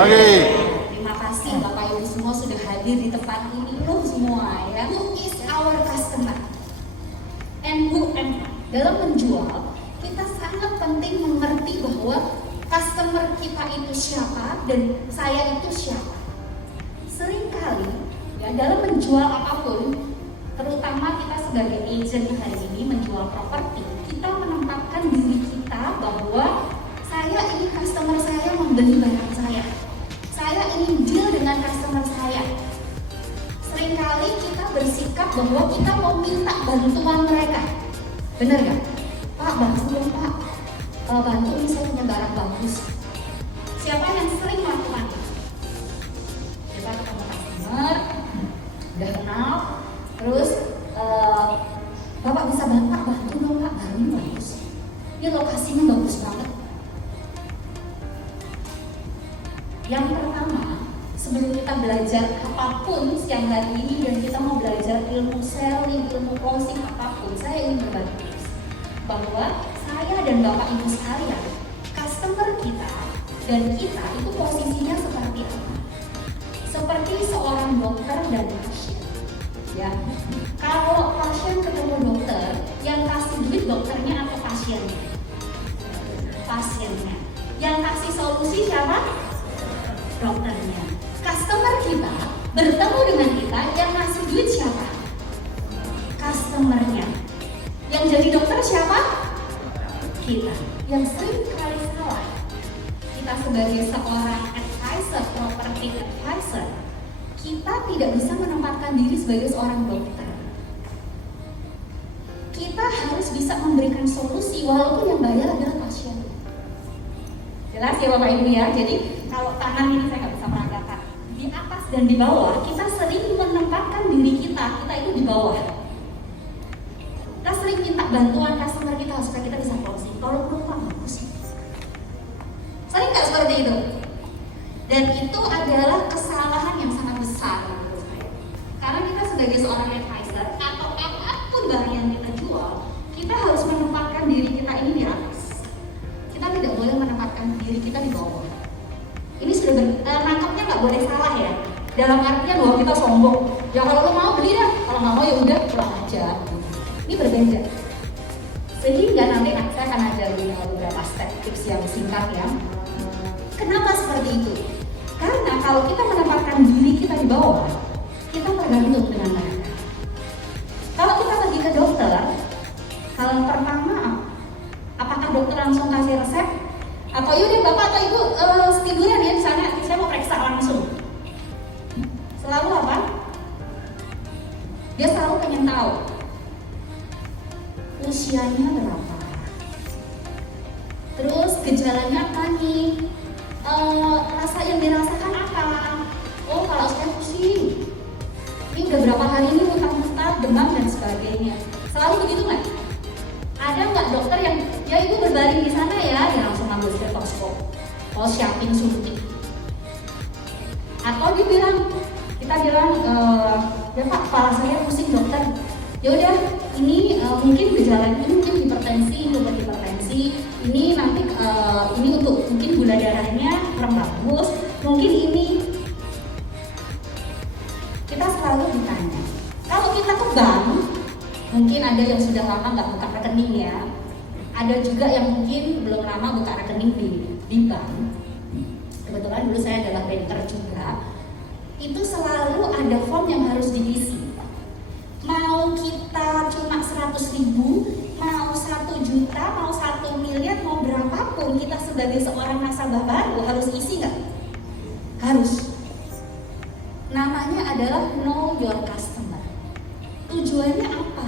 Oke. Terima kasih Bapak Ibu semua sudah hadir di tempat ini loh semua ya. Who is our customer? And dalam menjual kita sangat penting mengerti bahwa customer kita itu siapa dan saya itu siapa. Seringkali ya dalam menjual apapun, terutama kita sebagai agent hari ini menjual properti, kita menempatkan diri kita bahwa saya ini customer saya membeli barang saya ingin deal dengan customer saya. Seringkali kita bersikap bahwa kita mau minta bantuan mereka. Benar gak? Pak, bantu dong Pak, bantu ini saya punya barang bagus. Siapa yang sering melakukan itu? Kita ketemu customer, udah kenal, terus Bapak bisa bantu dong Pak, barangnya bagus. Ini lokasinya bagus banget. Yang pertama, sebelum kita belajar apapun siang hari ini dan kita mau belajar ilmu selling, ilmu closing apapun, saya ingin berbagi tips bahwa saya dan Bapak Ibu sekalian, customer kita dan kita itu posisinya seperti apa? Seperti seorang dokter dan pasien. Ya, kalau pasien ketemu dokter, yang kasih duit dokternya atau pasiennya? Pasiennya. Yang kasih solusi siapa? Dokternya. Customer kita bertemu dengan kita, yang ngasih duit siapa? Customernya. Yang jadi dokter siapa? Kita. Yang sering kali salah, kita sebagai seorang advisor, property advisor, kita tidak bisa menempatkan diri sebagai seorang dokter. Kita harus bisa memberikan solusi walaupun yang bayar adalah pasien. Jelas ya Bapak Ibu ya. Jadi kalau tangan ini saya nggak bisa peragakan. Di atas dan di bawah kita sering menempatkan diri kita itu di bawah. Kita sering minta bantuan customer kita supaya kita bisa closing. Kalau belum Pak bagus. Sering nggak seperti itu? Dan itu adalah kesalahan yang sangat besar menurut saya. Karena kita sebagai seorang advisor atau apapun barang yang kita jual, kita harus menempatkan diri kita ini di atas. Kita tidak boleh menempatkan diri kita di bawah. Ini sudah nangkapnya nggak boleh salah ya. Dalam artian bahwa kita sombong. Ya kalau lo mau beli dah, kalau nggak mau ya udah pulang aja. Ini berbeda. Sehingga nanti saya akan ajarin beberapa step tips yang singkat ya. Kenapa seperti itu? Karena kalau kita menempatkan diri kita di bawah, kita tergantung dengan mereka. Kalau kita pergi ke dokter, hal pertama, apakah dokter langsung kasih resep? Atau yaudah Bapak atau Ibu tiduran ya, misalnya saya mau periksa langsung. Selalu apa? Dia selalu pengen tahu usianya berapa, terus gejalanya apa nih, rasa yang dirasakan apa. Oh kalau saya pusing, ini udah berapa hari ini muntah-muntah, demam dan sebagainya. Selalu begitu nggak? Ada nggak dokter yang ya Ibu berbaring di sana ya, dia langsung ambil stetoskop, oh siapin suntik. Atau kita bilang, ya Pak kepala saya pusing dokter. Ya udah, ini mungkin gejalanya ini mungkin hipertensi, ini nanti ini untuk mungkin gula darahnya kurang bagus, mungkin ini. Kita selalu ditanya. Kalau kita ke bank, mungkin ada yang sudah lama nggak buka rekening ya. Ada juga yang mungkin belum lama buka rekening di bank. Kebetulan dulu saya adalah banker juga. Itu selalu ada form yang harus diisi. Mau kita cuma 100.000, mau 1 juta, mau 1 miliar, mau berapapun, kita sebagai seorang nasabah baru harus isi nggak? Harus. Namanya adalah know your customer. Tujuannya apa?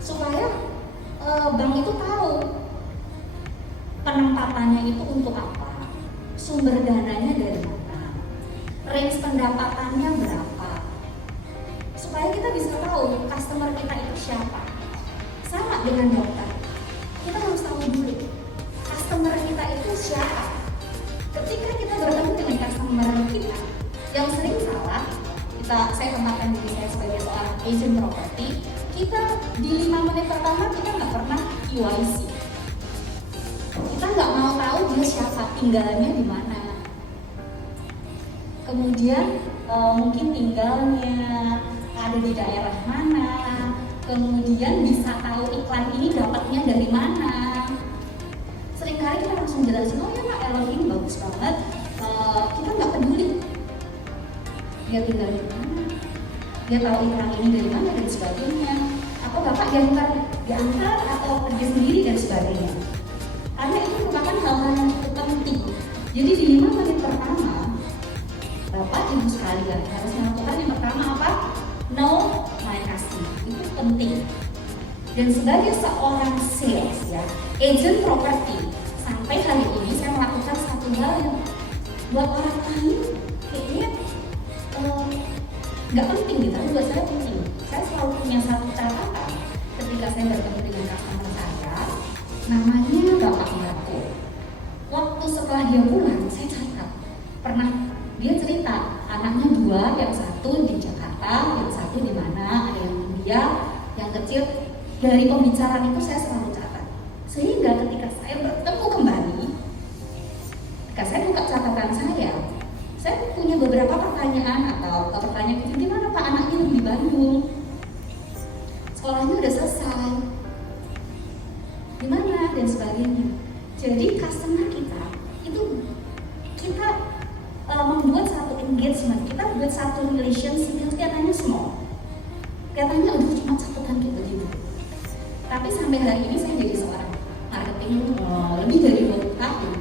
Supaya bank itu tahu penempatannya itu untuk apa, sumber dananya dari mana, range pendapatannya berapa, supaya kita bisa tahu customer kita itu siapa. Sama dengan dokter, kita harus tahu dulu customer kita itu siapa. Ketika kita bertemu dengan customer kita, yang sering salah, saya tempatkan diri saya sebagai seorang agent property, kita di 5 menit pertama kita nggak pernah KYC. Kita nggak mau tahu dia siapa, tinggalnya di mana, kemudian mungkin tinggalnya ada di daerah mana, kemudian bisa tahu iklan ini dapatnya dari mana. Seringkali kita langsung jelasin, oh ya Pak, elok ini bagus banget, kita nggak peduli dia tinggal di mana, dia tahu iklan ini dari mana dan sebagainya, atau Bapak diantar atau pergi sendiri dan sebagainya. Karena itu merupakan hal-hal yang cukup penting. Jadi di 5 menit pertama, Bapak Ibu sekalian harus melakukan yang pertama apa? Know my customer. Itu penting. Dan sebagai seorang sales ya, agent property, sampai hari ini saya melakukan satu hal yang buat orang lain kayaknya nggak penting gitu, tapi buat saya penting. Saya selalu punya satu catatan ketika saya bertemu dengan customer saya, namanya Bapak Marco. Waktu setelah dia pulang, saya catat. Pernah dia cerita, anaknya 2, yang satu di Jakarta, yang satu di mana, ada yang India, yang kecil. Dari pembicaraan itu saya selalu catat. Sehingga ketika saya bertemu kembali, ketika saya buka catatan saya punya beberapa pertanyaan atau pertanyaan itu, gimana Pak anaknya di Bandung? Sekolahnya udah selesai, gimana dan sebagainya. Jadi customer kita itu kita membuat satu engagement, kita buat satu relationship yang kelihatannya small, kelihatannya udah cuma catatan kita gitu. Tapi sampai hari ini saya jadi seorang marketing lebih dari 20 tahun.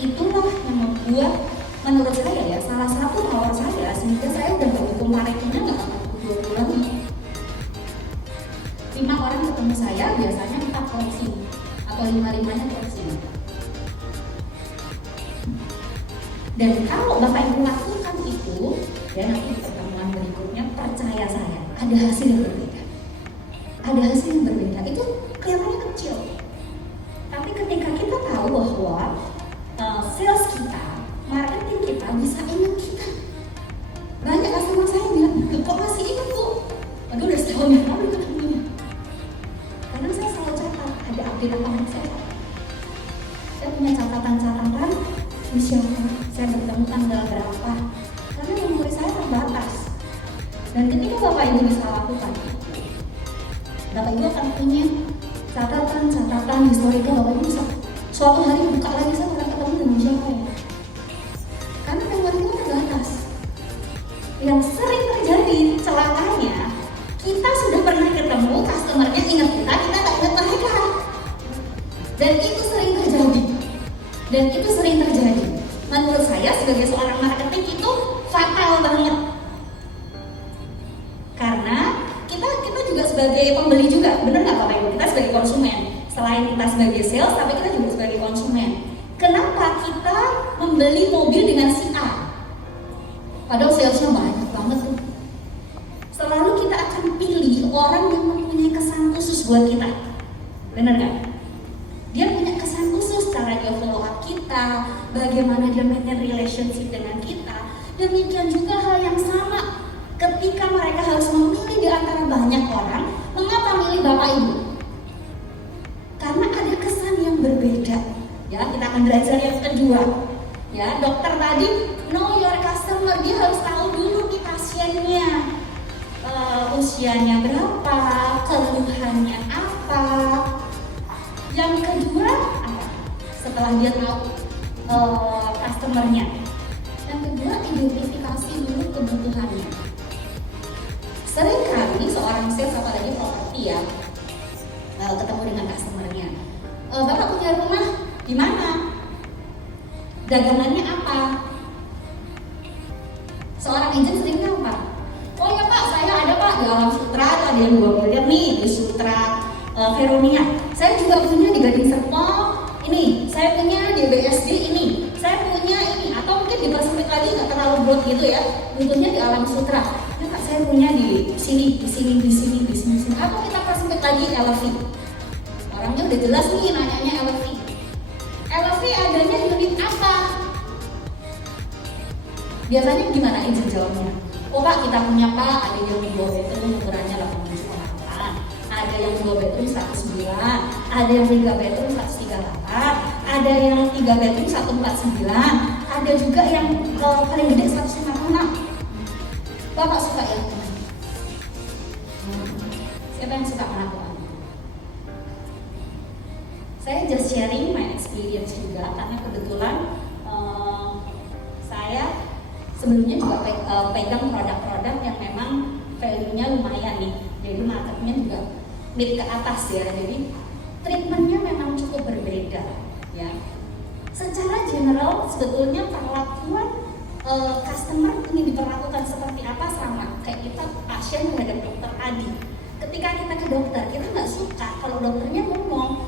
Itulah yang membuat menurut saya ya salah satu power saya, sehingga saya udah gak butuh marketingnya nggak akan butuh 20 lagi. 5 orang ketemu saya biasanya 4 closing atau 5-5-nya closing. Dan kalau Bapak Ibu lakukan itu, ya nanti di pertemuan berikutnya percaya saya ada hasil yang berbeda. Ada hasil yang berbeda, itu kelihatannya kecil. Tapi ketika kita tahu bahwa sales kita, marketing kita bisa ingat kita. Banyak customer saya bilang, kok masih ingat Bu? Aduh udah setahun yang lalu ketemunya. Karena saya selalu catat, ada update apa yang saya catat. Saya punya catatan-catatan, siapa, saya bertemu tanggal berapa. Karena memori saya terbatas. Dan ketika Bapak Ibu bisa lakukan itu, Bapak Ibu akan punya catatan historical. Bapak Ibu bisa suatu hari buka lagi, saya pernah ketemu dengan siapa ya. Karena memori itu terbatas. Yang sering terjadi celakanya, kita sudah pernah ketemu, customernya ingat kita nggak ingat mereka. Dan itu sering terjadi. Menurut saya sebagai seorang marketing itu fatal banget. Karena kita juga sebagai pembeli juga, benar nggak Bapak Ibu? Kita sebagai konsumen. Selain kita sebagai sales, tapi kita juga sebagai konsumen. Kenapa kita membeli mobil dengan si A? Padahal salesnya banyak banget tuh. Selalu kita akan pilih orang yang mempunyai kesan khusus buat kita. Benar nggak? Dia punya kesan khusus, cara dia follow up kita, bagaimana dia maintain relationship dengan kita. Demikian juga hal yang sama. Ketika mereka harus memilih di antara banyak orang, mengapa milih Bapak Ibu? Karena ada kesan yang berbeda. Ya, kita akan belajar yang kedua. Ya, dokter tadi know your customer, dia harus tahu dulu nih pasiennya, usianya berapa, keluhannya apa. Yang kedua apa? Setelah dia tahu customernya, yang kedua identifikasi dulu kebutuhannya. Seringkali seorang sales apalagi properti ya, ketemu dengan customernya, Bapak punya rumah di mana? Dagangannya apa? Seorang agent seringnya apa? Oh ya Pak, saya ada Pak di Alam Sutra, ada yang 2 miliar nih di Sutra Veronia. Saya juga punya di Gading Serpong ini, saya punya di BSD ini, saya punya ini, atau mungkin di Pasifik lagi nggak terlalu broad gitu ya, butuhnya di Alam Sutra. Ya Kak, saya punya di sini, atau kita Pasifik lagi LV. Orangnya udah jelas nih nanyanya LV. LV adanya unit apa? Biasanya gimana agent jawabnya? Oh Pak, kita punya Pak, ada yang 2 bedroom ukurannya 87,8, ada yang 2 bedroom 109, ada yang 3 bedroom 138, ada yang 3 bedroom 149, ada juga yang paling gede 150. mana? Bapak suka yang mana? Siapa yang suka melakukan? Saya just sharing my experience juga karena kebetulan saya sebelumnya juga pegang produk-produk yang memang value-nya lumayan nih, jadi marketnya juga mid ke atas ya, jadi treatmentnya memang cukup berbeda ya. Secara general sebetulnya perlakuan customer ingin diperlakukan seperti apa sama kayak kita pasien terhadap dokter Adi. Ketika kita ke dokter, kita nggak suka kalau dokternya ngomong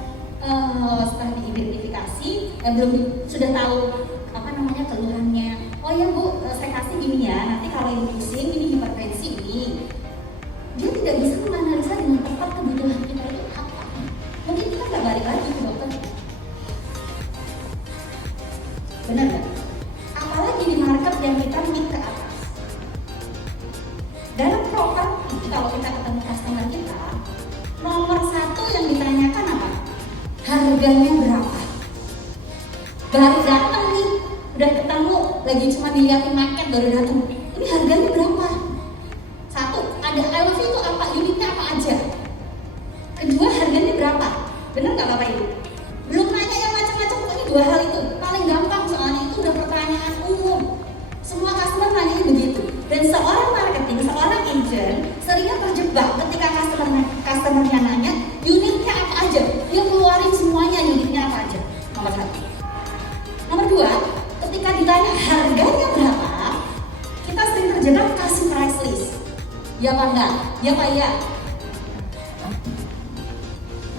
setelah diidentifikasi, belum sudah tahu apa namanya keluhannya. Oh ya Bu, saya kasih gini ya, nanti kalau yang pusing ini hipertensi ini. Dia tidak bisa menganalisa dengan tepat kebutuhan kita itu apa. Mungkin kita nggak balik lagi ke dokter. Benar nggak? Apalagi di market yang kita mid ke atas. Dalam properti, kalau kita ketemu customer kita, nomor satu yang ditanyakan apa? Harganya berapa? Baru datang nih, udah ketemu, lagi cuma dilihatin market baru datang. Ini harganya berapa? Satu, ada LV itu apa? Unitnya apa aja? Kedua, harganya berapa? Bener nggak Bapak Ibu? Belum nanya yang macam-macam, pokoknya dua hal itu. Paling gampang soalnya itu udah pertanyaan umum. Semua customer nanya begitu. Dan seorang marketing, seorang agent seringnya terjebak ketika customernya nanya unitnya apa aja. Dia keluarin semuanya unitnya apa aja. Nomor satu. Nomor dua, ketika ditanya harganya berapa, kita sering terjebak kasih price list. Ya apa enggak? Ya apa ya?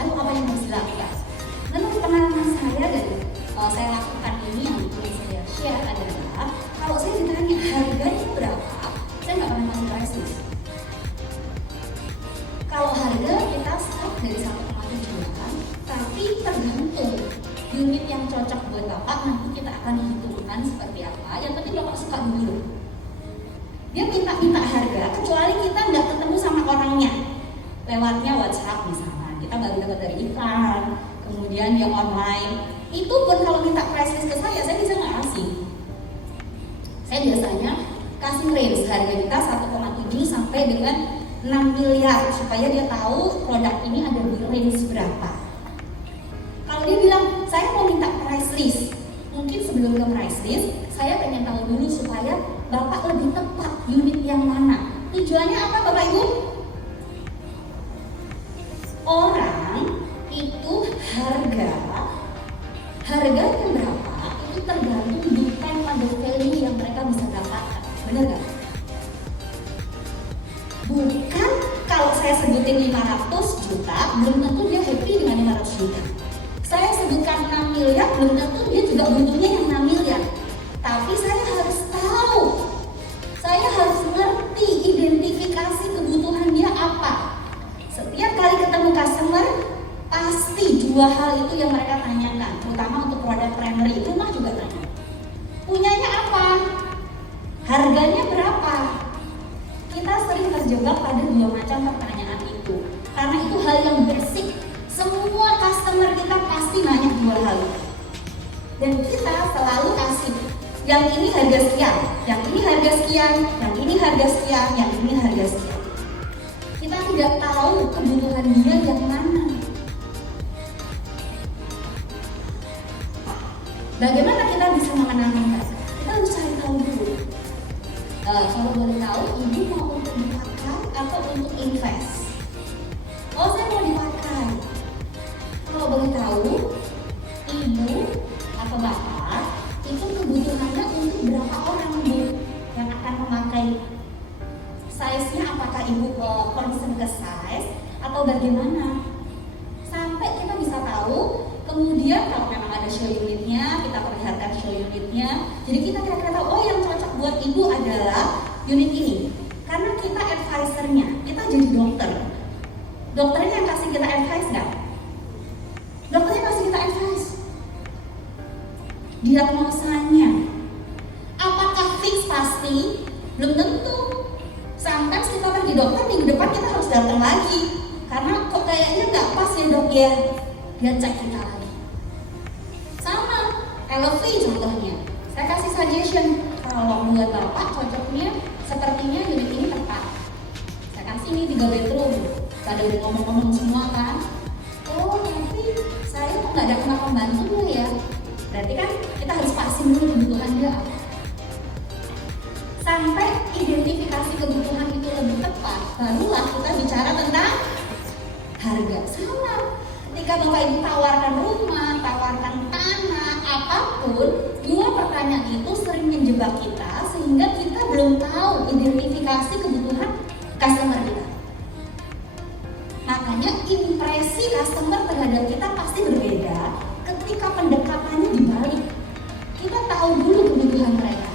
Lalu apa yang harus dilakukan? Lalu pengalaman saya dan saya lakukan ini yang ingin saya share adalah kalau saya ditanya harganya berapa, saya nggak pernah kasih price list. Kalau harga kita start dari 1,7 jutaan, tapi tergantung unit yang cocok buat Bapak, nanti kita akan hitungkan seperti apa. Yang penting Bapak suka dulu. Dia minta harga, kecuali kita nggak ketemu sama orangnya, lewatnya WhatsApp misalnya, kita baru dapat dari iklan, kemudian dia online. Itu pun kalau minta price list ke saya bisa nggak kasih. Saya biasanya kasih range harga kita 1,7 sampai dengan 6 miliar supaya dia tahu produk ini ada di range berapa. Kalau dia bilang saya mau minta price list, mungkin sebelum ke price list saya pengen tahu dulu supaya Bapak lebih tepat unit yang mana. Tujuannya apa Bapak Ibu? Orang itu harganya berapa itu tergantung depend pada value yang mereka bisa dapatkan. Benar nggak? Bukan kalau saya sebutin 500 juta, belum tentu dia happy dengan 500 juta. Saya sebutkan 6 miliar, belum tentu dia juga butuhnya yang 6 miliar. Tapi saya harus tahu, saya harus ngerti identifikasi kebutuhan dia apa. Setiap kali ketemu customer, pasti dua hal itu yang mereka tanyakan, terutama untuk produk primary. Rumah juga tanya, punyanya apa? Harganya berapa? Kita sering terjebak pada dua macam pertanyaan itu, karena itu hal yang basic. Semua customer kita pasti nanya dua hal itu, dan kita selalu kasih yang ini harga sekian, yang ini harga sekian, yang ini harga sekian, yang ini harga sekian. Kita tidak tahu kebutuhan dia yang mana. Bagaimana kita bisa mengenalkan mereka? Kita harus cari tahu dulu. Kalau boleh tahu, ibu mau untuk dipakai atau untuk invest? Oh, saya mau dipakai. Kalau boleh tahu, ibu atau bapak itu kebutuhannya untuk berapa orang Bu yang akan memakai? Size-nya apakah ibu concern ke size atau bagaimana? Sampai kita bisa tahu. Kemudian kalau memang ada show unitnya, kita perlihatkan show unitnya. Jadi kita kira-kira tahu, oh yang cocok buat ibu adalah unit ini. Karena kita advisernya, kita jadi dokter. Dokternya yang kasih kita advice nggak? Dokternya kasih kita advice. Diagnosanya, apakah fix pasti? Belum tentu. Sampai kita pergi dokter, minggu depan kita harus datang lagi. Karena kok kayaknya nggak pas ya dok ya. Dia cek kita lagi. Sama LV contohnya, saya kasih suggestion, kalau buat bapak cocoknya sepertinya unit ini tepat. Saya kasih ini 3 bedroom, pada udah ngomong-ngomong semua kan. Oh tapi saya kok nggak ada kenal pembantunya ya. Berarti kan kita harus pasin dulu kebutuhan dia apa. Sampai identifikasi kebutuhan itu lebih tepat, barulah kita bicara tentang harga. Sama ketika bapak ibu tawarkan rumah, tawarkan tanah, apapun, 2 pertanyaan itu sering menjebak kita sehingga kita belum tahu identifikasi kebutuhan customer kita. Makanya impresi customer terhadap kita pasti berbeda ketika pendekatannya dibalik. Kita tahu dulu kebutuhan mereka,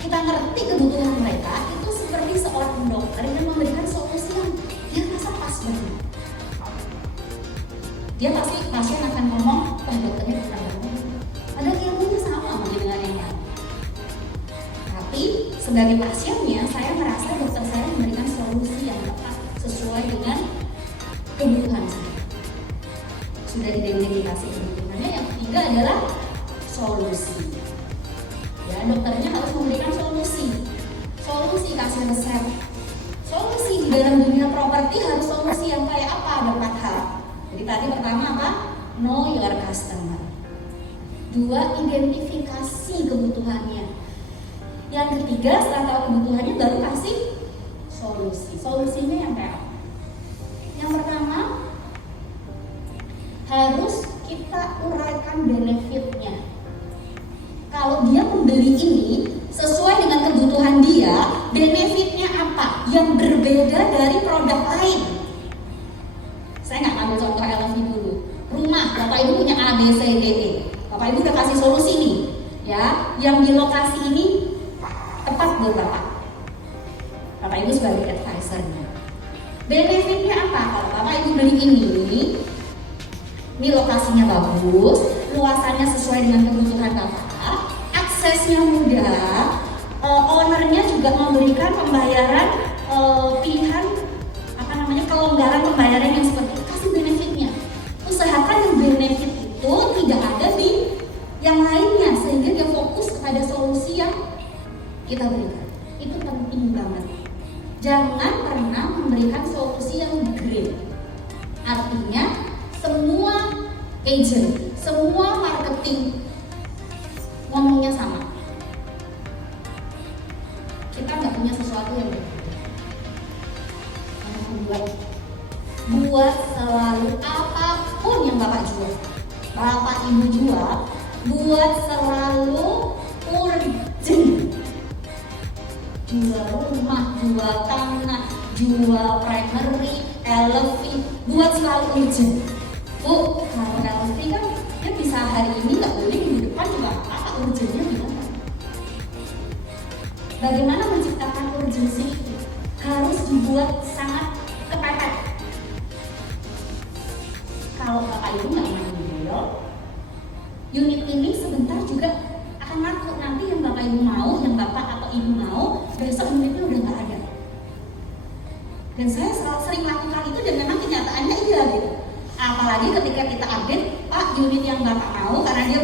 kita ngerti kebutuhan mereka, itu seperti seorang dokter yang memberikan solusi yang dia rasa pas banget. Dia pasti pasien akan ngomong, wah dokternya kurang banget, ada ilmunya sama mungkin dengan yang lain. Tapi sebagai pasiennya, saya merasa dokter saya memberikan solusi yang tepat sesuai dengan kebutuhan saya. Sudah identifikasi kebutuhannya, yang ketiga adalah solusi. Ya, dokternya harus memberikan solusi. Solusi kasih resep. Solusi di dalam dunia properti harus solusi yang kayak apa? Ada 4 hal. Jadi tadi pertama apa? Know your customer. 2, identifikasi kebutuhannya. Yang ketiga, setelah tahu kebutuhannya baru kasih solusi. Solusinya yang kayak apa? Yang pertama, harus kita uraikan benefitnya. Kalau dia membeli ini sesuai dengan kebutuhan dia, benefitnya apa yang berbeda dari produk lain? Saya nggak ambil contoh LV dulu. Rumah, bapak ibu punya A, B, C, D, E. Bapak ibu udah kasih solusi nih, ya, yang di lokasi ini tepat buat bapak. Bapak ibu sebagai advisornya. Benefitnya apa? Kalau bapak ibu beli ini lokasinya bagus, luasannya sesuai dengan kebutuhan bapak, aksesnya mudah, ownernya juga memberikan pembayaran pilihan kelonggaran pembayaran yang seperti itu. Kasih benefitnya. Usahakan yang benefit itu tidak ada di yang lainnya sehingga dia fokus kepada solusi yang kita berikan. Itu penting banget. Jangan pernah memberikan solusi yang green. Artinya semua agent, semua marketing ngomongnya sama. Kita nggak punya sesuatu yang berbeda. Buat selalu apapun yang bapak jual, bapak ibu jual, buat selalu urgent. Jual rumah, jual tanah, jual primary, LV, buat selalu urgent. Bu, kalau LV kan dia bisa hari ini nggak beli, minggu depan juga apa urgentnya gimana? Bagaimana menciptakan urgensi itu? Harus dibuat sangat kepepet. Kalau bapak ibu nggak mandiri, unit ini sebentar juga akan laku. Nanti yang bapak ibu mau, yang bapak atau ibu mau, besok unitnya udah nggak ada. Dan saya sering lakukan itu dan memang kenyataannya iya gitu. Apalagi ketika kita update, Pak, unit yang bapak mau karena dia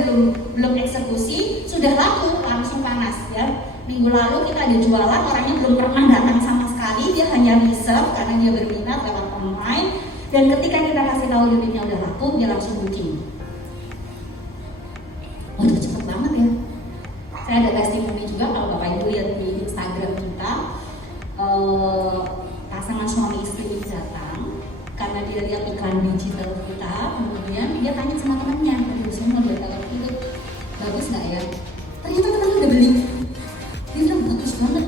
belum eksekusi sudah laku, langsung panas ya. Minggu lalu kita ada jualan, orangnya belum pernah datang sama sekali, dia hanya reserve karena dia berminat lewat online. Dan ketika kita kasih tahu unitnya udah laku, dia langsung booking. Oh, itu cepet banget ya. Saya ada testimoni juga kalau bapak ibu lihat di Instagram kita, pasangan suami istri ini datang karena dia lihat iklan digital kita, kemudian dia tanya sama temannya, aduh saya mau lihat kalau itu bagus nggak ya? Ternyata temannya udah beli. Dia bilang bagus banget.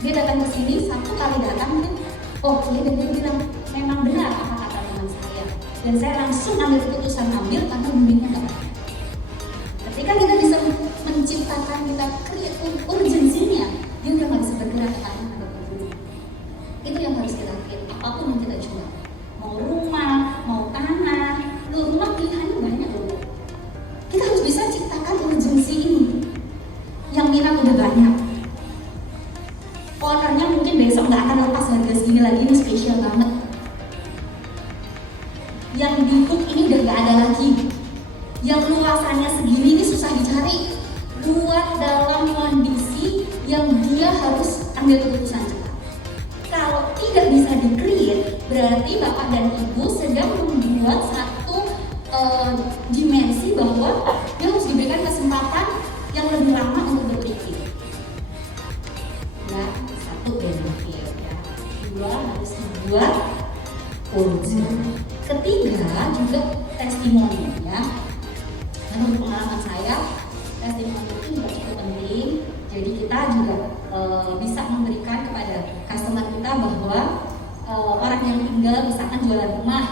Dia datang ke sini satu kali datang mungkin, oh iya, dan dia bilang memang benar apa kata teman saya. Dan saya langsung ambil keputusan ambil karena unitnya nggak ada. Ketika kita bisa menciptakan, kita create urgensinya, dia udah nggak bisa bergerak ke kanan atau ke kiri. Itu yang harus kita create, apapun yang kita jual. Mau rumah, mau tanah, rumah pilihannya banyak loh. Kita harus bisa ciptakan urgensi ini. Yang minat udah banyak. Ownernya mungkin besok nggak akan lepas harga segini lagi, ini spesial banget. Yang di book ini udah nggak ada lagi. Yang luasannya segini ini susah dicari. Buat dalam kondisi situasi yang dia harus ambil keputusan cepat. Kalau tidak bisa di-create, berarti Bapak dan Ibu sedang membuat satu dimensi bahwa dia harus diberikan kesempatan yang lebih lama untuk berpikir. Ya, satu benefit ya. Dua, harus dibuat urgent. Ketiga juga testimoni ya. Menurut pengalaman saya, testimoni itu juga cukup penting. Jadi kita juga bisa memberikan kepada customer kita bahwa orang yang tinggal misalkan jualan rumah,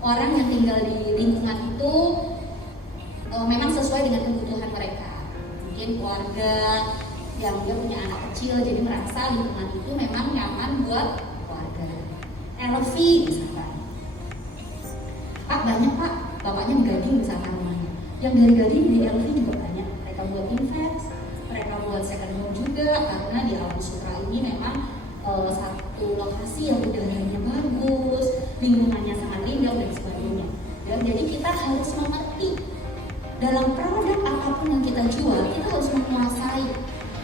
orang yang tinggal di lingkungan itu memang sesuai dengan kebutuhan mereka. Mungkin keluarga yang dia punya anak kecil, jadi merasa lingkungan itu memang nyaman buat keluarga. LV misalkan, Pak banyak Pak, bapaknya Gading misalkan rumahnya. Yang dari Gading di LV juga banyak. Mereka buat invest, mereka buat second home juga, karena di Alam Sutra ini memang satu lokasi yang udaranya bagus, lingkungannya sangat indah dan sebagainya. Ya, jadi kita harus mengerti dalam produk apapun yang kita jual, kita harus menguasai.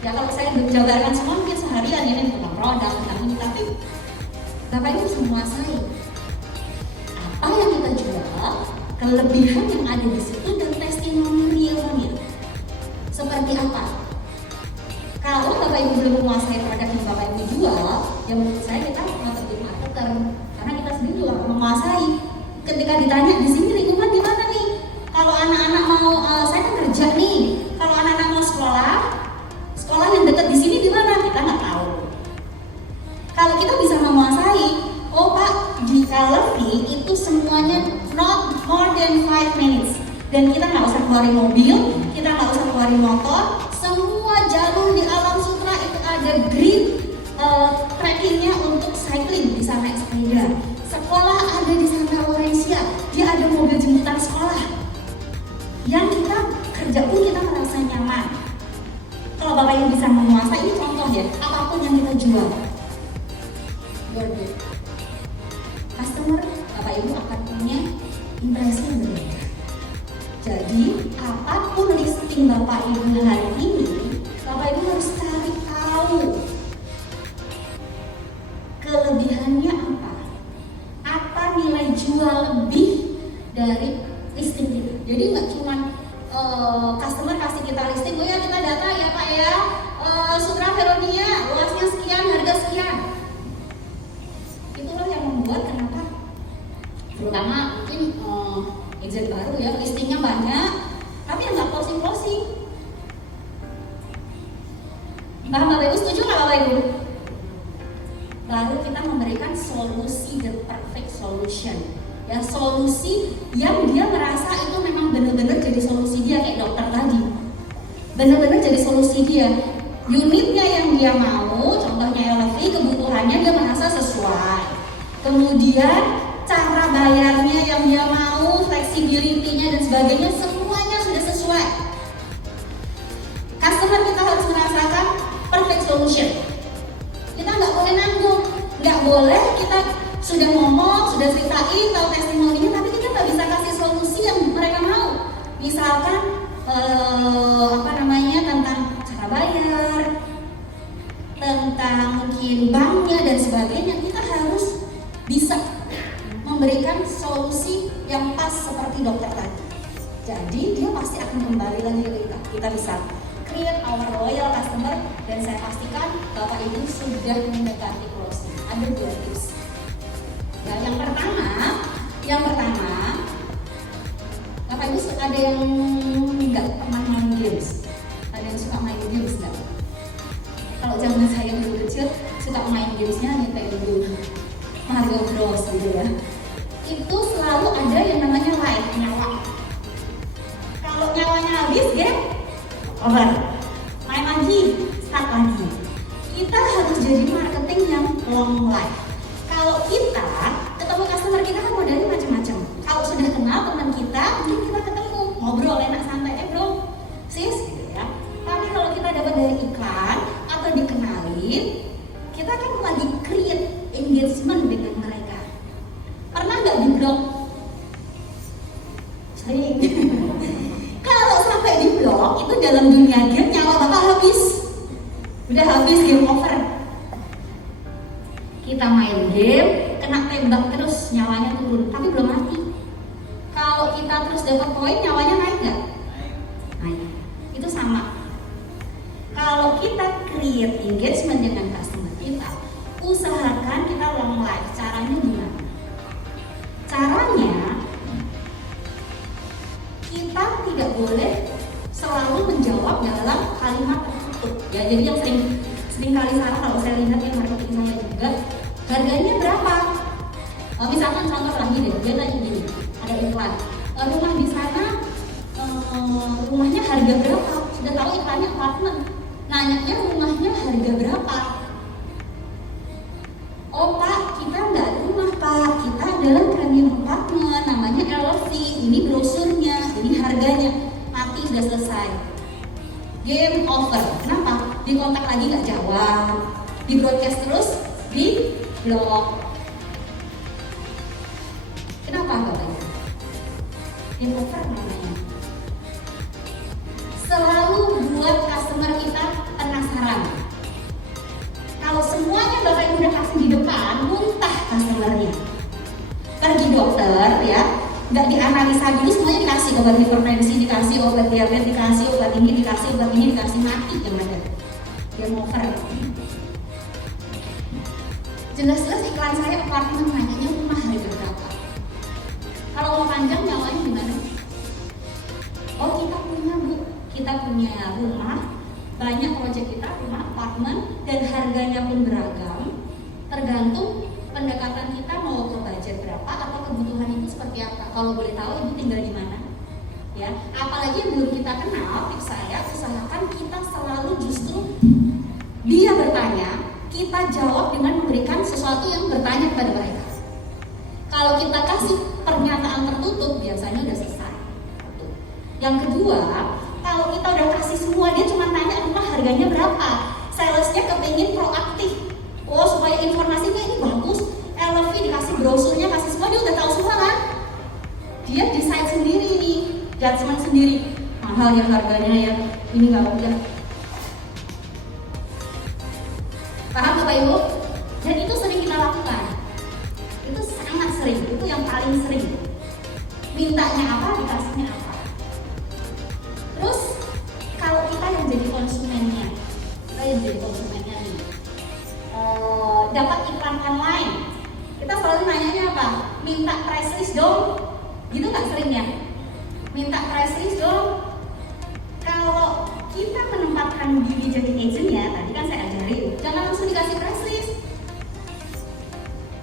Ya kalau saya berjabarkan semua mungkin seharian ini tentang produk, tentang ini, tapi Bapak Ibu harus menguasai apa yang kita jual, kelebihan yang ada di situ, dan testimonialnya seperti apa. Kalau Bapak Ibu belum menguasai produk yang Bapak Ibu jual, ya menurut saya kita marketing marketer, karena kita sendiri juga menguasai. Ketika ditanya di sini lingkungan di mana nih? Kalau anak-anak mau, saya kan kerja nih. Kalau anak-anak mau sekolah yang dekat di sini di mana? Kita nggak tahu. Kalau kita bisa menguasai, oh Pak, di LV itu semuanya not more than 5 minutes. Dan kita nggak usah keluarin mobil, kita nggak usah keluarin motor. Semua jalur di Alam Sutra itu ada grid trackingnya untuk cycling, bisa naik sepeda. Sekolah ada di Santa Laurencia, dia ada mobil jemputan sekolah. Yang kita kerja pun kita merasa nyaman. Kalau Bapak yang bisa menguasai, ini contoh ya, apapun yang kita jual, customer Bapak Ibu akan punya impresi yang berbeda. Jadi apapun listing Bapak Ibu hari ini, Bapak Ibu harus cari tahu kelebihannya apa nilai jual lebih dari listing itu. Jadi nggak cuma customer kasih kita listing, oh ya kita data ya Pak ya, Sutra Veronia luasnya sekian, harga sekian. Itulah yang membuat kenapa terutama mungkin agent baru ya, listingnya banyak tapi yang nggak closing. Bapak Ibu setuju nggak Bapak Ibu? Lalu kita memberikan solusi, the perfect solution ya, solusi yang dia merasa itu memang benar-benar jadi solusi dia, kayak dokter tadi, benar-benar jadi solusi dia. Unitnya yang dia mau, contohnya LV, kebutuhannya dia merasa sesuai. Kemudian cara bayarnya yang dia mau, flexibility-nya dan sebagainya, semuanya sudah sesuai. Customer kita harus merasakan perfect solution. Kita nggak boleh nanggung, nggak boleh kita sudah ngomong, sudah ceritain, tahu testimoninya, tapi kita nggak bisa kasih solusi yang mereka mau. Misalkan tentang cara bayar, tentang mungkin banknya dan sebagainya, kita harus bisa memberikan solusi yang pas seperti dokter tadi. Jadi dia pasti akan kembali lagi ke kita. Kita bisa create our loyal customer, dan saya pastikan Bapak Ibu sudah mendekati closing. Ada 2 tips. Ya, yang pertama, Bapak Ibu ada yang nggak pernah main games? Ada yang suka main games nggak? Kalau zaman saya dulu kecil suka main gamesnya Nintendo, Mario Bros gitu ya. Itu selalu ada yang namanya life, nyawa. Kalau nyawanya habis, game over. Main lagi, start lagi. Kita harus jadi marketing yang long life. Kalau kita ketemu customer kita kan modelnya macam-macam. Kalau sudah kenal teman kita, mungkin kita ketemu, ngobrol enak santai, bro, sis, gitu ya. Tapi kalau kita dapat dari iklan atau dikenalin, kita kan lagi create engagement dengan mereka. Pernah nggak di blog? Sering. Kalau sampai di blog, itu dalam dunia game nyawa Bapak habis. Udah habis, game over. Kita main game, kena tembak terus, nyawanya turun, tapi belum mati. Kalau kita terus dapat poin, nyawanya naik nggak? Naik. Itu sama. Kalau kita create engagement dengan customer kita, usahakan kita long life. Caranya gimana? Caranya kita tidak boleh selalu menjawab dalam kalimat tertutup. Ya, jadi yang sering kali salah kalau saya lihat yang marketing saya juga, harganya berapa? Misalkan contoh lagi deh, dia tanya gini, ada iklan, rumah di sana, rumahnya harga berapa? Sudah tahu iklannya apartemen, nanyanya rumahnya harga berapa? Oh Pak, kita nggak ada rumah Pak, kita adalah premium apartemen, namanya LV, ini brosurnya, ini harganya, mati sudah selesai. Game over. Kenapa? Di kontak lagi nggak jawab, di broadcast terus, di blog. Kenapa Bapak Ibu? Game over namanya. Selalu buat customer kita penasaran. Kalau semuanya Bapak Ibu udah kasih di depan, muntah customernya. Pergi dokter ya, nggak dianalisa dulu, semuanya dikasih obat hipertensi, dikasih obat diabetes, dikasih obat ini, dikasih obat ini, dikasih, mati yang ada. Game over. Jelas-jelas iklan saya apartemen, nanyanya rumah harga berapa. Kalau mau panjang nyawanya gimana? Oh kita punya Bu, kita punya rumah, banyak proyek kita, rumah apartemen, dan harganya pun beragam, tergantung pendekatan kita mau ke budget berapa atau kebutuhan itu seperti apa. Kalau boleh tahu ibu tinggal di mana? Ya, apalagi yang belum kita kenal, tips saya usahakan kita selalu justru dia bertanya, kita jawab dengan memberikan sesuatu yang bertanya kepada mereka. Kalau kita kasih pernyataan tertutup, biasanya udah selesai. Yang kedua, kalau kita udah kasih semua, dia cuma tanya rumah harganya berapa. Salesnya kepingin proaktif. Oh, supaya informasinya ini bagus, LV dikasih brosurnya, kasih semua, dia udah tahu semua kan? Dia decide sendiri nih, judgement sendiri. Mahal ya harganya ya, ini nggak udah. Paham Bapak Ibu? Dan itu sering kita lakukan. Itu sangat sering, itu yang paling sering. Mintanya apa, dikasihnya apa. Terus kalau kita yang jadi konsumennya, nih, dapat iklan online, kita selalu nanyanya apa? Minta price list dong, gitu nggak seringnya? Minta price list dong. Kalau kita menempatkan diri jadi agentnya, tadi kan saya ajarin, jangan langsung dikasih price list.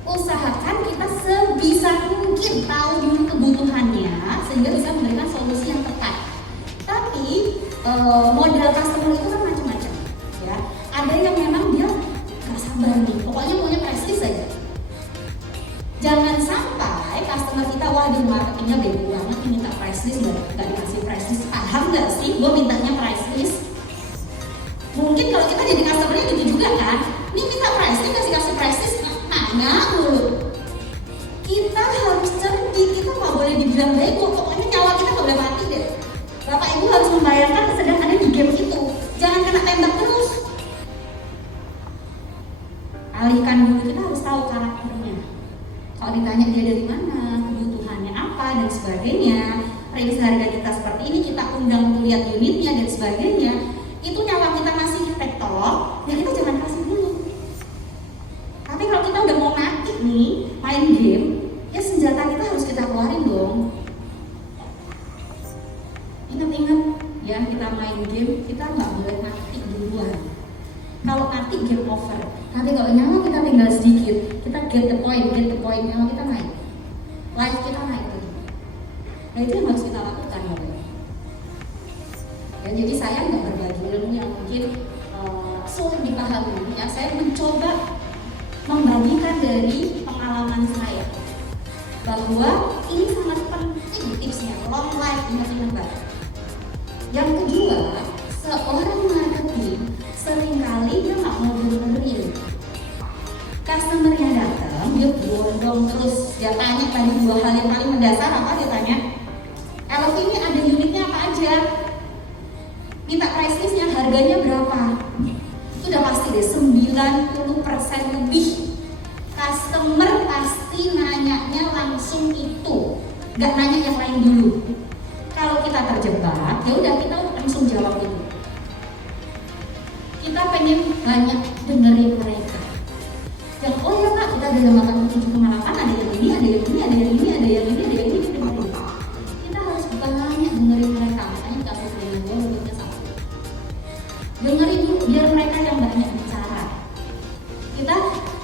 Usahakan kita sebisa mungkin tahu dulu kebutuhannya sehingga bisa memberikan solusi yang tepat. Tapi model customer itu kan macam-macam, ya. Ada yang memang dia nggak sabar nih, pokoknya maunya price list saja. Jangan sampai customer kita, wah di marketingnya bego banget, minta price list, nggak dikasih price list. Paham nggak sih? Gue mintanya price list. Mungkin kalau kita jadi customernya gitu juga kan? Ini minta price list, kasih price list, nanya dulu. Kita harus cerdik, kita nggak boleh dibilang bego. Pokoknya nyawa kita nggak boleh mati deh. Bapak Ibu harus membayangkan sedang ada di game itu. Jangan kena tembak terus. Alihkan dulu, kita harus tahu karakternya. Kalau ditanya dia dari mana, kebutuhannya apa, dan sebagainya, range harga kita seperti ini, kita undang untuk lihat unitnya dan sebagainya, itu nyawa kita masih tektok, ya kita jangan kasih dulu. Tapi kalau kita udah mau mati nih, main game, ya senjata kita harus kita keluarin dong. Ingat-ingat ya, kita main game, kita nggak boleh mati duluan. Kalau mati game over. Tapi kalau nyawa kita tinggal sedikit, kita get the point, nyawa kita naik, life kita naik lagi. Nah itu yang harus kita lakukan, Bapak. Ya, jadi saya nggak berbagi ilmu yang mungkin sulit dipahami. Ya, saya mencoba membagikan dari pengalaman saya bahwa ini sangat penting tipsnya, long life, ingat-ingat. Yang kedua, seorang marketing seringkali dia nggak mau benerin. Customer-nya datang, dia berondong terus, dia tanya tadi dua hal yang paling mendasar apa, dia tanya, LV ini ada unitnya apa aja, minta price list-nya, harganya berapa. Itu udah pasti deh 90% lebih customer pasti nanyanya langsung itu, nggak nanya yang lain dulu. Kalau kita terjebak, ya udah kita langsung jawab itu. Kita pengen banyak dengerin mereka. Yang oh ya Kak, kita ada makan 7,8, ada yang ini, ada yang ini, ada yang ini, ada yang ini, ada yang ini, kita harus banyak dengerin mereka. Makanya dikasih dengan gue mulutnya satu. Dengerin dulu biar mereka yang banyak bicara.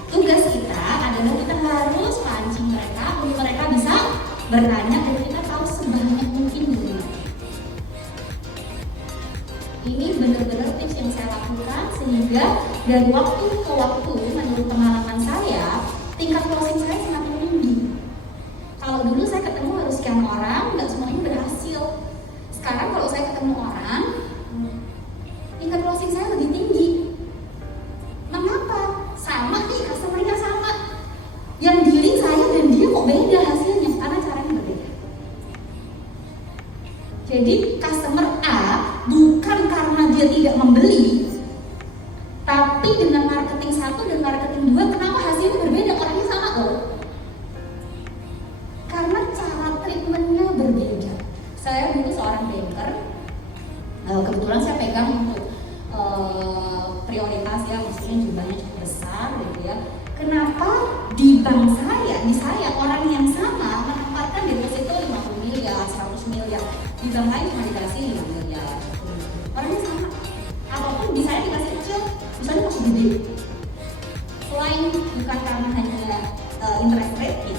Tugas kita adalah kita harus pancing mereka untuk mereka bisa bertanya dan kita tahu sebanyak mungkin dulu. Ini benar-benar tips yang saya lakukan sehingga dari waktu ke waktu menurut pengalaman saya tingkat closing saya semakin tinggi. Kalau dulu saya ketemu harus sekian orang, nggak semuanya berhasil. Sekarang kalau saya ketemu orang, tingkat closing saya lebih tinggi. Mengapa? Sama nih, customer-nya sama. Yang dealing saya dan dia kok beda hasilnya karena caranya berbeda. Jadi customer A bukan karena dia tidak membeli, tapi dengan marketing 1 dan marketing 2 kenapa hasilnya berbeda? Orangnya sama loh. Karena cara treatmentnya berbeda. Saya dulu seorang banker, kebetulan saya pegang untuk prioritas ya, maksudnya jumlahnya cukup besar gitu ya. Kenapa di bank saya orang yang sama menempatkan deposito 50 miliar, 100 miliar, di bank lain cuma dikasih 5 miliar. Orangnya sama. Apapun di saya dikasih kecil, misalnya masih gede. Selain bukan karena hanya interest rate ya,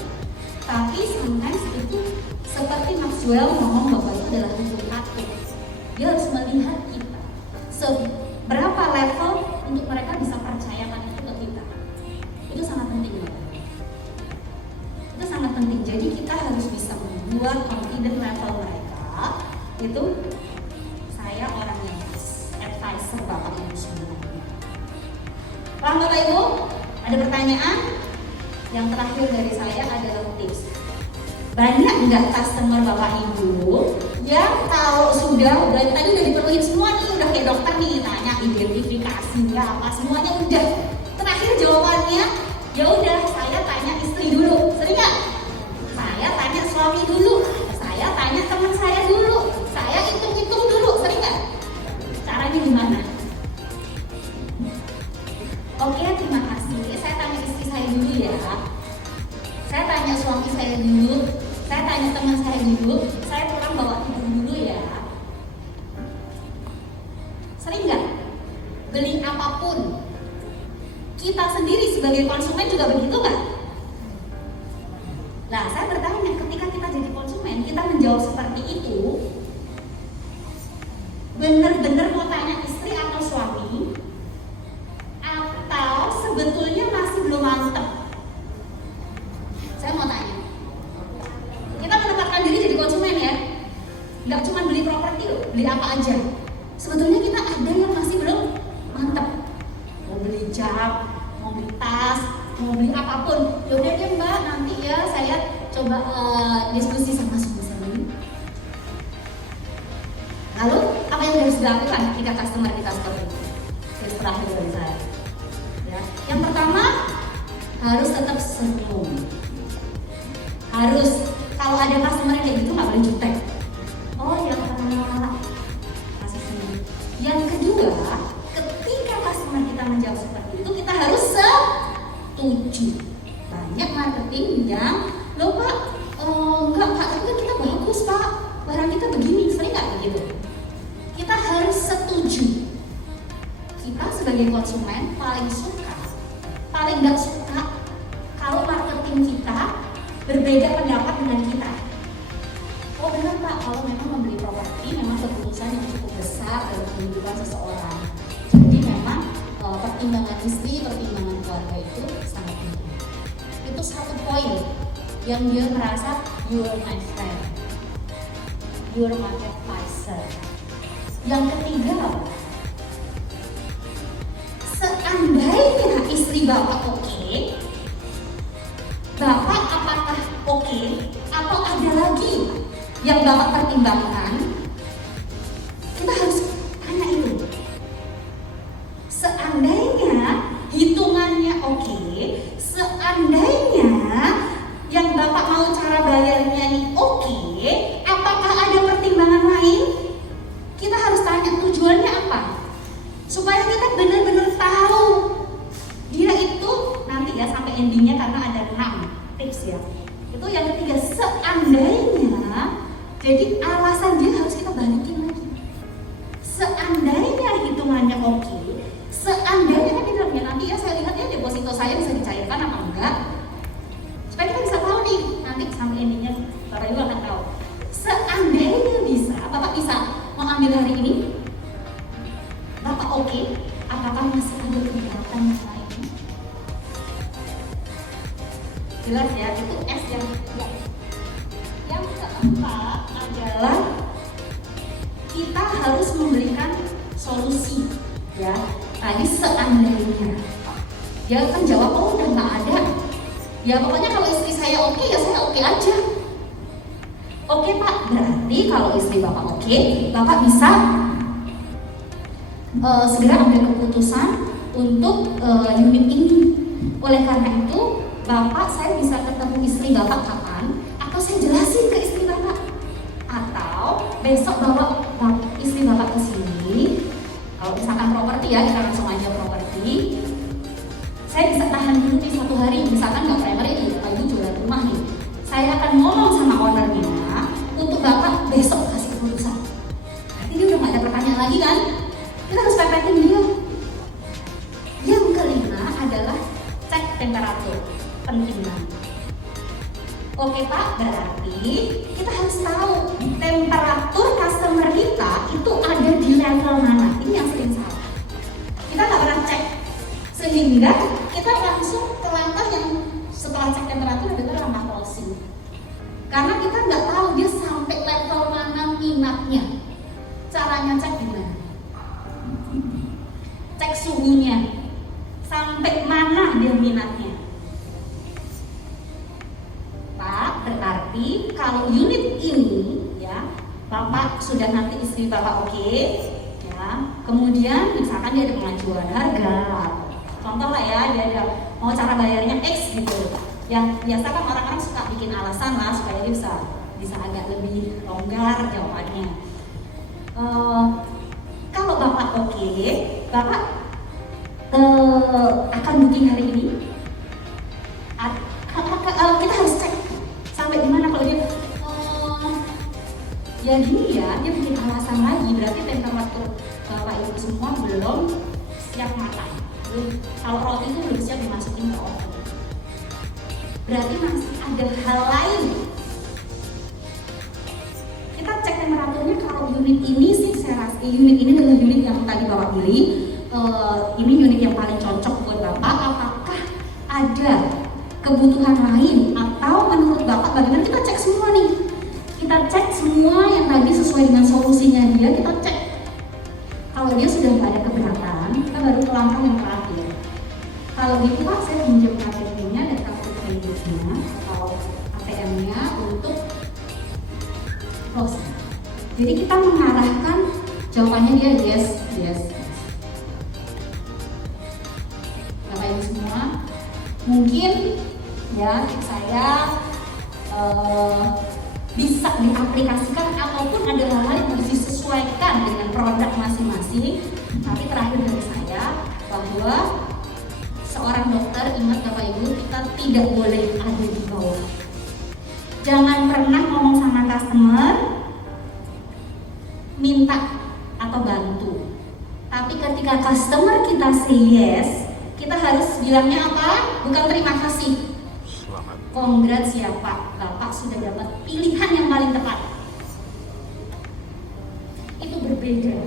tapi sometimes itu seperti Maxwell ngomong bahwa itu adalah hukum atur. Dia harus melihat kita berapa level untuk mereka bisa percayakan itu ke kita. Itu sangat penting Bapak. Itu sangat penting. Jadi kita harus bisa membuat confident level mereka. Itu saya orang yang advisor Bapak Ibu semuanya. Paham Bapak Ibu? Ada pertanyaan? Yang terakhir dari saya adalah tips. Banyak nggak customer Bapak Ibu yang kalau sudah tadi udah dipenuhin semua nih, udah kayak dokter nih tanya identifikasinya apa semuanya udah. Terakhir jawabannya ya udah saya tanya istri dulu. Sering nggak? Saya tanya suami dulu. Saya tanya teman saya dulu. Saya hitung-hitung dulu. Sering nggak? Caranya gimana? Oke, terima kasih. Saya tanya istri saya dulu ya. Saya tanya suami saya dulu. Saya tanya teman saya dulu. Saya pulang bawa tidur dulu ya. Sering nggak? Beli apapun, kita sendiri sebagai konsumen juga begitu nggak? Nah, saya bertanya, ketika kita jadi konsumen, kita menjawab seperti itu, benar-benar mau tanya istri atau suami, atau sebetulnya masih belum mantep? Saya mau tanya, kita menempatkan diri jadi konsumen ya, nggak cuma beli properti loh, beli apa aja. Sebetulnya kita ada yang masih belum mantep, mau beli jam, mau beli tas, mau beli apapun. Yaudah deh Mbak, nanti ya saya coba diskusi sama suami saya. Lalu apa yang harus dilakukan ketika customer kita seperti itu? Yang terakhir dari saya. Ya. Yang pertama harus tetap senyum. Harus, kalau ada customer yang kayak gitu nggak boleh jutek. Oh ya Kak, masih senyum. Yang kedua, ketika customer kita menjawab seperti itu, kita harus setuju. Banyak marketing yang, loh Pak, enggak Pak, tapi kan kita bagus Pak, barang kita begini, sering nggak begitu? Kita harus setuju. Kita sebagai konsumen paling suka, paling nggak suka kalau marketing kita berbeda pendapat dengan kita. Oh benar Pak, kalau memang membeli properti memang keputusan yang cukup besar dalam kehidupan seseorang. Jadi memang pertimbangan istri, pertimbangan keluarga itu sangat penting. Itu satu poin yang dia merasa you're my friend, you're my advisor. Yang ketiga, seandainya istri Bapak oke, Bapak apakah oke, atau ada lagi yang Bapak pertimbangkan? Kita harus tanya itu. Seandainya Jadi alasan dia harus kita balikin lagi. Seandainya hitungannya oke, seandainya kan dia bilang ya nanti ya saya lihat ya deposito saya bisa dicairkan apa enggak, supaya kita bisa tahu nih nanti sampai endingnya Bapak Ibu akan tahu. Seandainya bisa, Bapak bisa mengambil hari ini, Bapak oke, apakah masih ada keberatan yang lain? Jelas ya, itu S yang kedua. Yang keempat adalah kita harus memberikan solusi, ya. Tadi seandainya, dia kan jawab oh udah nggak ada. Ya pokoknya kalau istri saya oke ya saya oke aja. Oke Pak, berarti kalau istri Bapak oke, Bapak bisa segera ambil keputusan untuk unit ini. Oleh karena itu, Bapak saya bisa ketemu istri Bapak kapan? Atau saya jelasin ke istri Bapak? Atau besok bawa istri Bapak ke sini. Kalau misalkan properti ya, kita langsung aja properti. Saya bisa tahan dulu di satu hari, misalkan nggak primary, Bapak Ibu jual rumah nih. Saya akan ngomong sama ownernya untuk Bapak besok kasih keputusan. Berarti dia udah nggak ada pertanyaan lagi kan? Kita harus pepetin dia. Yang kelima adalah cek temperatur, penting banget. Oke Pak, berarti kita harus tahu temperatur customer kita itu ada di level mana. Ini yang sering salah. Kita nggak pernah cek, sehingga kita langsung ke langkah yang setelah cek temperatur adalah langkah closing. Karena kita nggak tahu dia sampai level mana minatnya. Caranya cek gimana? Cek suhunya, sampai mana dia minatnya. Pak, berarti kalau unit ini ya Bapak sudah nanti istri Bapak oke, ya. Kemudian misalkan dia ada pengajuan harga, contoh lah ya dia ada mau cara bayarnya X gitu. Yang biasa kan orang-orang suka bikin alasan lah supaya dia bisa agak lebih longgar jawabannya. Kalau Bapak oke, Bapak akan booking hari ini. Kita harus cek sampai dimana. Kalau dia ya gini ya, dia bikin alasan lagi, berarti temperatur Bapak Ibu semua belum siap makan. Kalau roti itu belum siap dimasukin ke oven, berarti masih ada hal lain. Kita cek temperaturnya. Kalau unit ini sih saya rasa unit ini adalah unit yang tadi Bapak pilih. Ini unit yang paling cocok buat Bapak. Apakah ada kebutuhan lain atau menurut Bapak bagaimana? Kita cek semua nih. Kita cek semua yang tadi sesuai dengan solusinya dia. Kita cek. Kalau dia sudah nggak ada keberatan, kita baru ke langkah yang terakhir. Kalau gitu Pak, saya pinjam KTP-nya dan kartu kreditnya atau ATM-nya untuk closing. Jadi kita mengarahkan jawabannya dia yes. Bapak Ibu semua, mungkin ya saya bisa diaplikasikan ataupun ada hal-hal yang harus disesuaikan dengan produk masing-masing. Tapi terakhir dari saya bahwa seorang dokter, ingat Bapak Ibu, kita tidak boleh ada di bawah. Jangan pernah ngomong sama customer minta atau bantu. Tapi ketika customer kita say yes, kita harus bilangnya apa? Bukan terima kasih. Congrats ya Pak, Bapak sudah dapat pilihan yang paling tepat. Itu berbeda.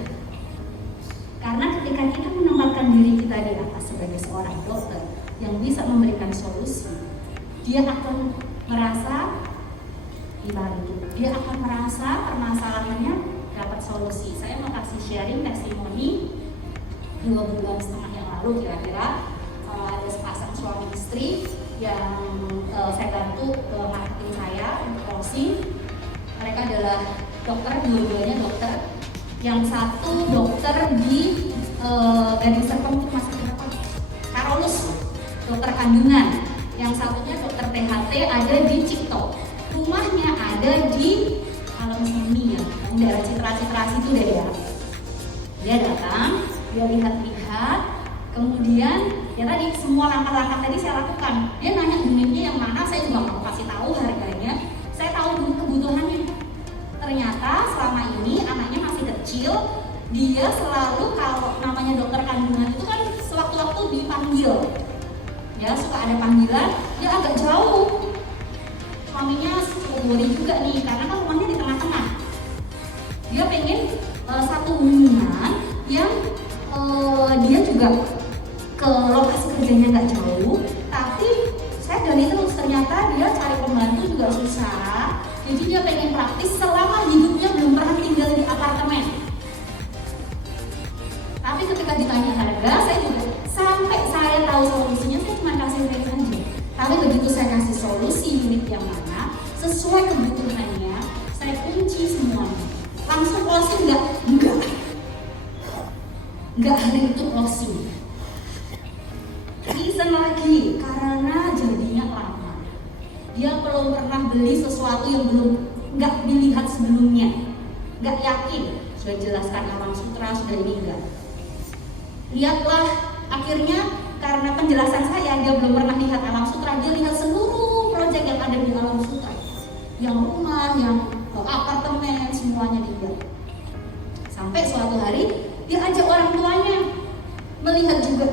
Karena ketika kita menempatkan diri kita di atas sebagai seorang dokter yang bisa memberikan solusi, dia akan merasa dibantu. Dia akan merasa permasalahannya dapat solusi. Saya mau kasih sharing testimoni 2,5 bulan yang lalu kira-kira, ada sepasang suami istri yang saya bantu ke marketing saya untuk closing. Mereka adalah dokter, dua-duanya dokter. Yang satu dokter di Gading Serpong itu masih berapa? Karolus, dokter kandungan. Yang satunya dokter THT ada di Cipto. Rumahnya ada di Alam Semi ya, yang daerah Citra situ deh ya. Dia datang, dia lihat-lihat, kemudian ya tadi semua langkah-langkah tadi saya lakukan. Dia nanya unitnya yang mana, saya juga mau kasih tahu harganya. Saya tahu dulu kebutuhannya. Ternyata dia selalu kalau namanya dokter kandungan itu kan sewaktu-waktu dipanggil, ya suka ada panggilan, dia agak jauh. Suaminya cukup worry juga nih, karena kan rumahnya di tengah-tengah. Dia pengen satu hubungan yang dia juga ke lokasi kerjanya nggak jauh, tapi saya gali terus ternyata dia cari pembantu juga susah. Jadi dia pengen praktis selama hidupnya belum pernah tinggal di apartemen. Tapi ketika ditanya harga, saya juga sampai saya tahu solusinya, saya cuma kasih rate saja. Tapi begitu saya kasih solusi unit yang mana sesuai kebutuhannya, saya kunci semuanya. Langsung closing enggak hari itu closing. Reason lagi karena jadinya lama. Dia belum pernah beli sesuatu yang nggak dilihat sebelumnya, nggak yakin. Sudah jelaskan Alam Sutra, sudah ini enggak. Lihatlah akhirnya karena penjelasan saya, dia belum pernah lihat Alam Sutra, dia lihat seluruh proyek yang ada di Alam Sutra, yang rumah, yang apartemen, semuanya dilihat. Sampai suatu hari dia ajak orang tuanya melihat juga.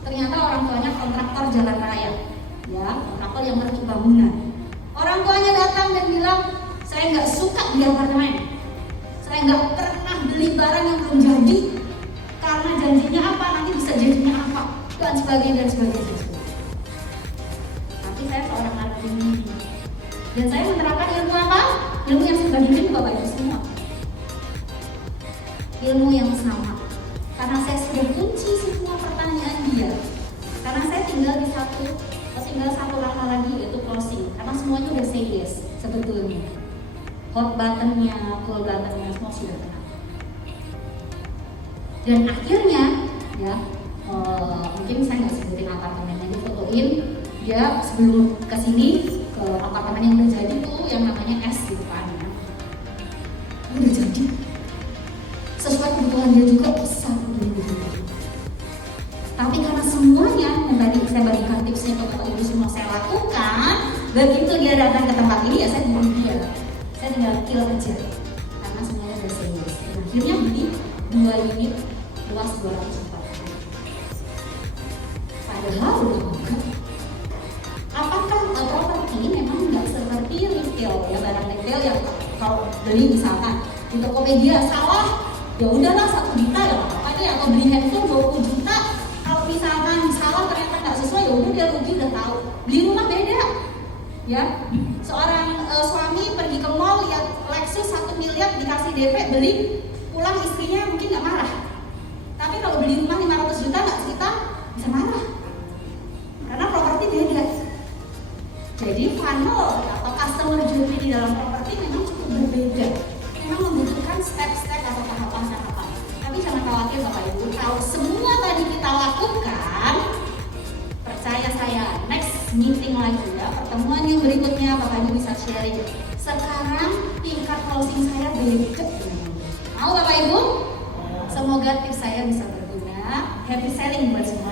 Ternyata orang tuanya kontraktor jalan raya, ya kontraktor yang mercuk bangunan. Orang tuanya datang dan bilang, saya nggak suka di apartemen, saya nggak pernah beli barang yang belum jadi, karena janjinya apa, nanti bisa jadinya apa, dan sebagainya dan sebagainya. Tapi saya seorang alumni dan saya menerapkan ilmu apa? Ilmu yang sudah diberi Bapak Ibu semua. Ilmu yang sama. Karena saya sudah kunci semua pertanyaan dia. Karena saya tinggal satu langkah lagi, yaitu closing. Karena semuanya udah say yes sebetulnya. Hot buttonnya, cool buttonnya semua sudah kena. Dan akhirnya, ya mungkin saya nggak sebutin apartemennya, dia fotoin. Dia sebelum kesini ke apartemen yang udah jadi tuh, yang namanya S di depannya. Udah jadi. Sesuai kebutuhan dia juga besar. Tapi karena semuanya yang tadi saya bagikan tipsnya ke Bapak Ibu semua saya lakukan, begitu dia datang ke tempat ini ya saya bunuh dia. Saya tinggal kill aja karena semuanya udah serius. Akhirnya beli 2 unit luas 240. Padahal apakah properti memang nggak seperti retail ya, barang retail yang kalau beli misalkan di Tokopedia salah, ya udahlah 1 juta ya apa aja, atau beli handphone 20 juta, kalau misalkan salah ternyata nggak sesuai, ya udah dia rugi, udah tahu. Beli rumah beda, ya. Seorang suami pergi ke mall lihat Lexus 1 miliar dikasih DP, beli, pulang istrinya mungkin nggak marah. Tapi kalau beli rumah 500 juta nggak cerita, bisa marah, karena properti beda. Jadi funnel atau customer journey di dalam properti memang cukup berbeda. Memang membutuhkan step-step atau tahapan-tahapan. Tapi jangan khawatir Bapak Ibu, kalau semua tadi kita lakukan, percaya saya, next meeting lagi ya, pertemuan yang berikutnya Bapak Ibu bisa sharing. Sekarang tingkat closing saya beda. Mau Bapak Ibu? Semoga tips saya bisa berguna. Happy selling buat semua.